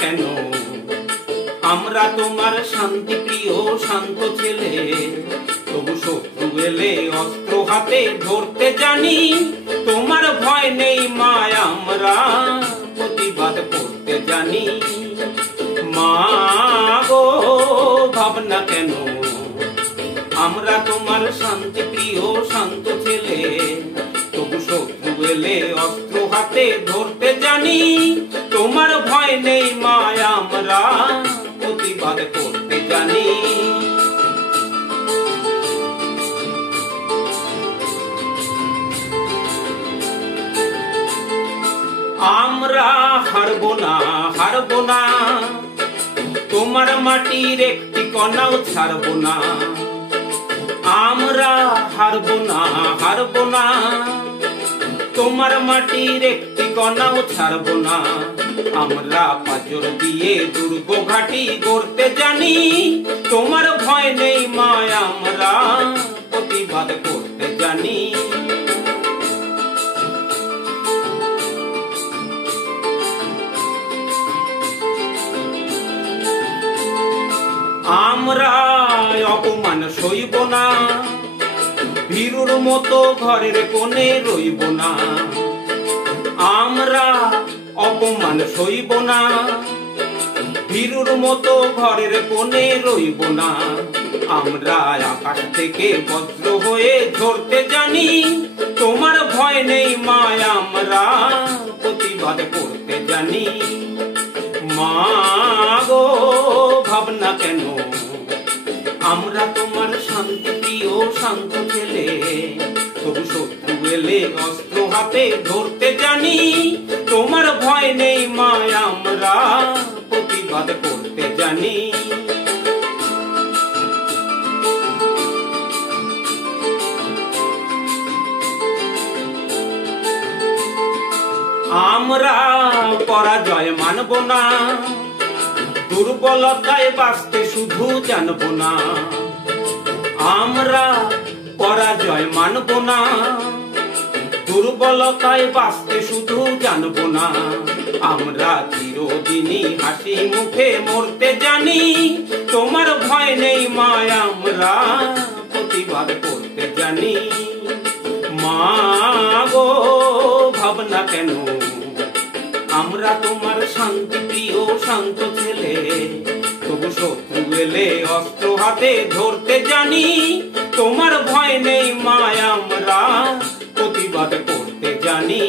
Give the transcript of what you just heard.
কেন? আমরা তোমার শান্তি প্রিয় শান্ত ছেলে, তবু শত্রু এলে অস্ত্র হাতে ধরতে জানি। তোমার ভয় নেই মা, আমরা প্রতিবাদ করতে জানি। মা গো ভাবনা কেন? আমরা তোমার শান্তি প্রিয় শান্ত ছেলে, তবু শত্রু এলে অস্ত্র হাতে ধরতে জানি। তোমার ভয় নেই মা, আমরা প্রতিবাদ করতে জানি। আমরা হারবো না, হারবো না, তোমার মাটির একটি কণাও ছাড়বো না। আমরা হারবো না, হারবো না, তোমার মাটির একটি কণাও ছাড়বো না। আমরা পাঁজর দিয়ে দুর্গ ঘাটি গড়তে জানি। তোমার ভয় নেই মা, আমরা প্রতিবাদ করতে জানি। আমরা অপমান সইব না, ভীরুর মতো ঘরের কোণে রইব না। আমরা অপমান সইব না, ভীরুর মতো ঘরের কোণে রইব না। আমরা আকাশ থেকে বজ্র হয়ে ঝরতে জানি। তোমার ভয় নেই মা, আমরা প্রতিবাদ করতে জানি। মা গো ভাবনা কেন? আমরা তোমার শান্তি প্রিয় শান্ত ছেলে, তবু শত্রু এলে অস্ত্র হাতে ধরতে জানি। তোমার ভয় নেই মা, আমরা প্রতিবাদ করতে জানি। আমরা পরাজয় মানব না, দুর্বলতায় বাঁচতে শুধু জানবো না। আমরা পরাজয় মানব না, দুর্বলতায় বাঁচতে শুধু জানবো না। আমরা চিরদিনই হাসি মুখে মরতে জানি। তোমার ভয় নেই মা, আমরা প্রতিবাদ করতে জানি। মা গো ভাবনা কেন? আমরা তোমার শান্তি প্রিয় শান্ত ছেলে, তবু শত্রু এলে অস্ত্র হাতে ধরতে জানি। তোমার ভয় নেই মা, আমরা প্রতিবাদ করতে জানি।